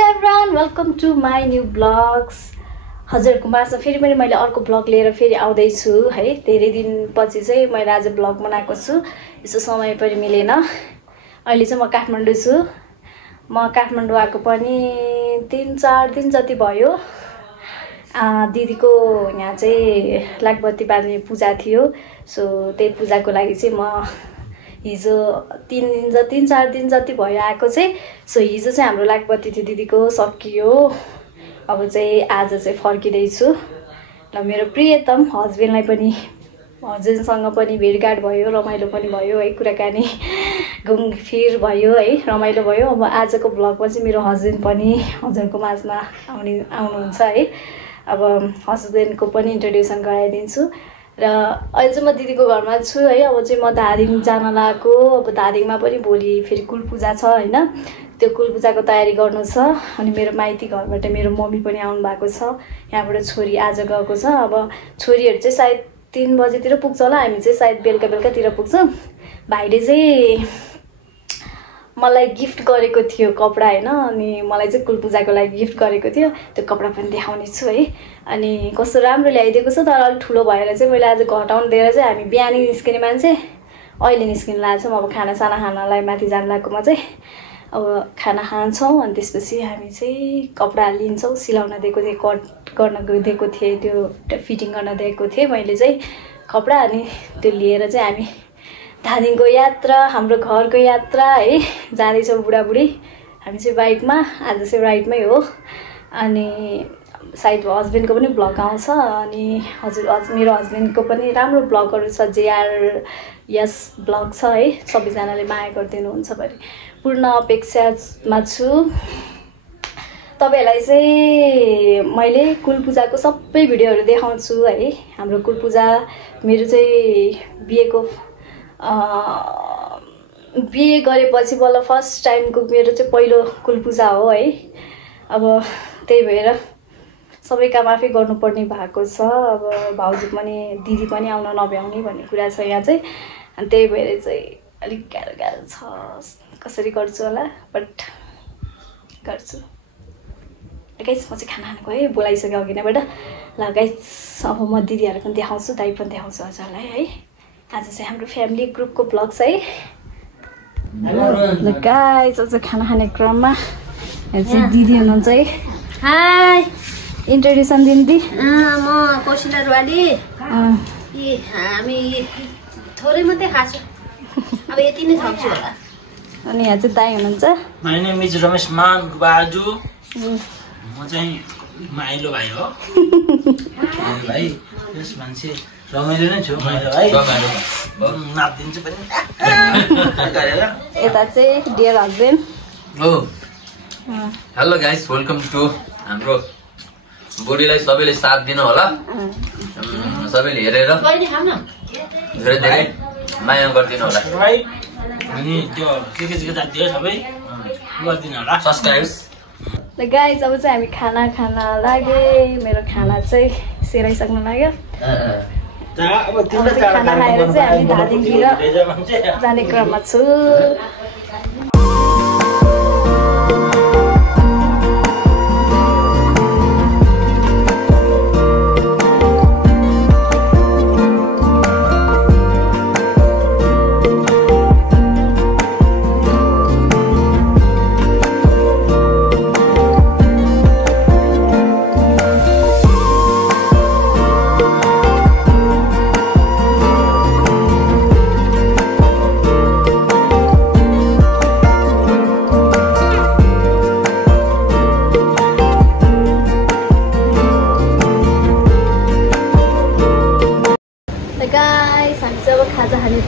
Hello everyone, welcome to my new vlogs. हजुरको माझमा फेरि पनि मैले अर्को भ्लग लिएर फेरि आउँदै छु है। धेरै दिनपछि चाहिँ मैले आज भ्लग बनाएको छु। यसो समय पनि मिलेन। अहिले चाहिँ म काठमाडौँ छु। म काठमाडौँ आएको पनि 3-4 दिन जति भयो। दिदीको यहाँ चाहिँ लागबत्ती बाल्ने पूजा थियो। सो त्यही पूजाको लागि चाहिँ म हिजो 3-4 दिन जति भयो आएको चाहिँ। सो हिजो चाहिँ हाम्रो लागबत्ती थियो दिदीको सकियो। अब चाहिँ आज चाहिँ फर्किँदैछु र मेरो प्रियतम हस्बेन्डलाई पनि हस्बेन्डसँग पनि भेटघाट भयो, रमाइलो पनि भयो है, कुराकानी घुमफिर भयो है, रमाइलो भयो। अब आजको भ्लगमा चाहिँ मेरो हस्बेन्ड पनि हजुरको माझमा आउनुहुन्छ है। अब हस्बेन्डको पनि इन्ट्रोड्युसन गराइदिन्छु र अहिले चाहिँ म दिदीको घरमा छु है। अब चाहिँ म धादिङ जान लागेको। अब धादिङमा पनि भोलि फेरि कुल पूजा छ हैन, त्यो कुल पूजाको तयारी गर्नु छ। अनि मेरो माइती घरबाट मेरो मम्मी पनि आउनु भएको छ। यहाँबाट छोरी आज गएको छ। अब छोरीहरू चाहिँ सायद 3 बजेतिर पुग्छ होला, हामी चाहिँ सायद बेलुकातिर पुग्छौँ। भाइले चाहिँ मलाई गिफ्ट गरेको थियो कपडा हैन, अनि मलाई चाहिँ कुल पूजाको लागि गिफ्ट गरेको थियो। त्यो कपडा पनि देखाउने छु है। अनि कस्तो राम्रो ल्याइदिएको छ, तर अलिक ठुलो भएर चाहिँ मैले आज घटाउन दिएर चाहिँ हामी बिहानै निस्किने मान्छे अहिले निस्किन लागेको छौँ। अब खानासाना खानलाई माथि जान लागेकोमा चाहिँ अब खाना खान्छौँ अनि त्यसपछि हामी चाहिँ कपडा लिन्छौँ। सिलाउन दिएको थिएँ, कट गर्न दिएको थिएँ, त्यो फिटिङ गर्न दिएको थिएँ मैले चाहिँ कपडा। अनि त्यो लिएर चाहिँ हामी धादिङको यात्रा, हाम्रो घरको यात्रा है जाँदैछौँ। बुढाबुढी हामी चाहिँ बाइकमा, आज चाहिँ राइडमै हो। अनि सायद हस्बेन्डको पनि भ्लग आउँछ। अनि मेरो हस्बेन्डको पनि राम्रो भ्लगहरू छ, JRS भ्लग छ है। सबैजनाले माया गरिदिनुहुन्छ भने पूर्ण अपेक्षामा छु। तपाईहरुलाई चाहिँ मैले कुल पूजाको सबै भिडियोहरू देखाउँछु है। हाम्रो कुल पूजा मेरो चाहिँ बिहे गरेपछि बल्ल फर्स्ट टाइमको मेरो चाहिँ पहिलो कुल पूजा हो है। अब त्यही भएर सबै काम आफै गर्नुपर्ने भएको छ। अब भाउजू पनि दिदी पनि आउन नभ्याउने भन्ने कुरा छ यहाँ चाहिँ। अनि त्यही भएर चाहिँ अलिक गाह्रो छ। कसरी गर्छु होला, बट गर्छु। गाइस म चाहिँ खाना खानको है, बोलाइसक्यो अघि नैबाट। ल गाइस अब म दिदीहरू पनि देखाउँछु, दाइ पनि देखाउँछु हजुरलाई है। आज चाहिँ हाम्रो फ्यामिली ग्रुपको भ्लग छ है। ल गाइस अब चाहिँ खाना खाने क्रममा चाहिँ दिदी हुनुहुन्छ है। हाई, इन्ट्रोड्युसन दिदी। म कौशिला रुवाली। हामी थोरै मात्रै खान्छौँ, अब यति नै सक्छु होला। अनि यहाँ चाहिँ दाइ हुनुहुन्छ। माय नेम इज रमेश मान बाजु। म चाहिँ माइलो भाइ हो। भाइ यस मान्छे रमाइलो नै छु। माइलो भाइ नाप्दिन्छु पनि। यता चाहिँ डियर हस्बेन्ड हो। हेलो गाइस, वेलकम टु हाम्रो बुढीलाई सबैले साथ दिनु होला। सबैले हेरेर धेरै धेरै माया गरिदिनु होला। अनि त्यो के जान्थ्यो सबै गरिदिनु होला, सब्सक्राइब्स। ल गाइस अब चाहिँ हामी खाना खान लागे। मेरो खाना चाहिँ सेराइसक्नु लाग्यो। अब चाहिँ खाना खाएर चाहिँ हामी धादिङतिर जाने क्रममा छु।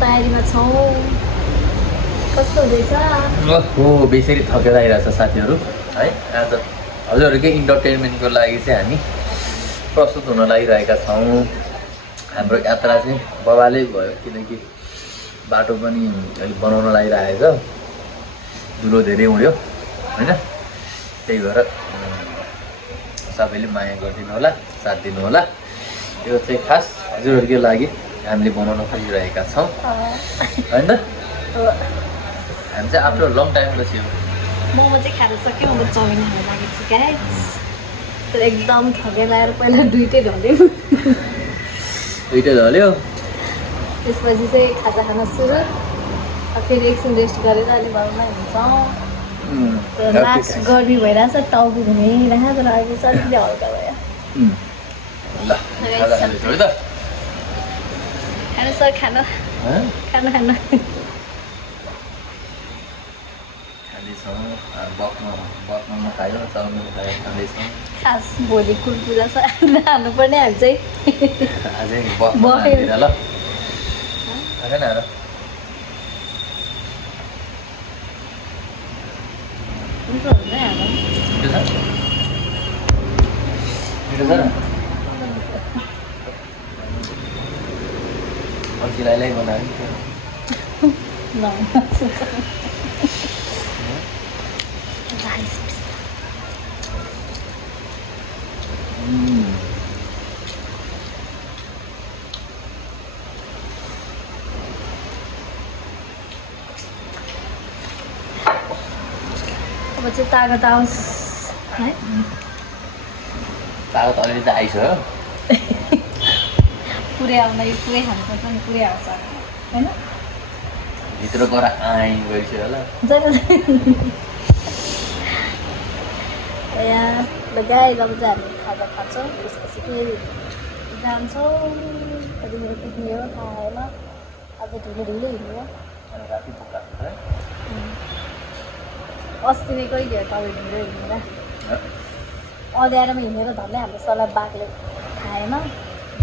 तयारीमा छौँ। कस्तो हुँदैछ? हो, बेसरी थकेर आइरहेछ साथीहरू है। आज हजुरहरूकै इन्टरटेनमेन्टको लागि चाहिँ हामी प्रस्तुत हुन लागिरहेका छौँ। हाम्रो यात्रा चाहिँ बबालै भयो, किनकि बाटो पनि अलिक बनाउन लागिरहेको छ। धुलो धेरै उड्यो होइन, त्यही भएर सबैले माया गरिदिनु होला, साथ दिनु होला। यो चाहिँ खास हजुरहरूकै लागि हामीले बनाउन खोजिरहेका छौँ होइन। हामी चाहिँ आफ्नो लङ टाइम पछि मोमो चाहिँ खान सक्यो अब चाउमिन खान लागेको छु गाइस तर एकदम थकेर आएर पहिला दुइटै ढल्यो त्यसपछि चाहिँ खाजा खान सुरु फेरि एकछिन रेस्ट गरेर अलिक घरमै हुन्छौँ लास्ट गर्मी भइरहेछ टाउको घुमिरहेको तर अहिले चाहिँ अलिकति हल्का भयो खानु सर खानु खाँदैछौँ बक्नमा खायो चाउमिन खायो खाँदैछौँ खास भोलि कुल पूजा छ हाल्नुपर्ने हामी चाहिँ अझै बक्तिर ल आएन र मिठो हुन्छ है हाम्रो मिठो छ र अर्कीलाई बनायो अब चाहिँ तागत आओस् है तागत अलिअलि त आइसक्यो पुरै आउँदा यो पुरै खानुपर्छ नि पुरै आउँछ होइन भित्र गएर गइसक्यो होला यहाँ गाई अब चाहिँ हामी खाजा खान्छौँ त्यसपछि फेरि जान्छौँ कति मेरो पुग्ने हो थाहा होइन आज ढिलो हिँड्यो राति पुग्छ है अस्ति नै कहिले हो तपाईँ ढिलो हिँडेर अँध्यारोमा हिँडेर धन्दै हाम्रो सल्लाह बाघले खाएन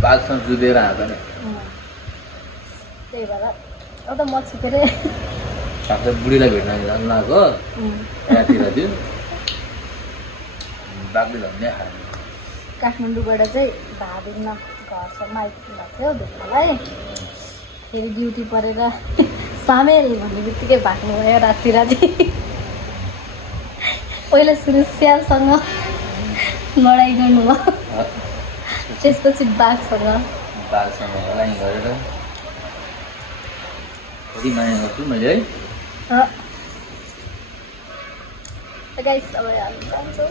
बाघसँग जुधेर आएको नि त्यही भएर अब त म छिपेरै हाम्रो बुढीलाई भेट्न जानु लगाएको रातिर त्यो बाघले धन्दै खायो काठमाडौँबाट चाहिँ भाबिन्न घरसम्म आइपुग्नु थियो भेट्नलाई फेरि ड्युटी परेर सामेल भन्ने बित्तिकै भाग्नु भयो राति पहिला सुरु स्यालसँग लडाइँ गर्नुभयो त्यसपछि बाघसँग लडाइँ गरेर कति माया गर्छु मैले है गाइस अब हामी जान्छौँ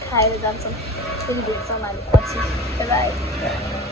खाएर जान्छौँ फेरि भेट्छौँ हामी पछि बाई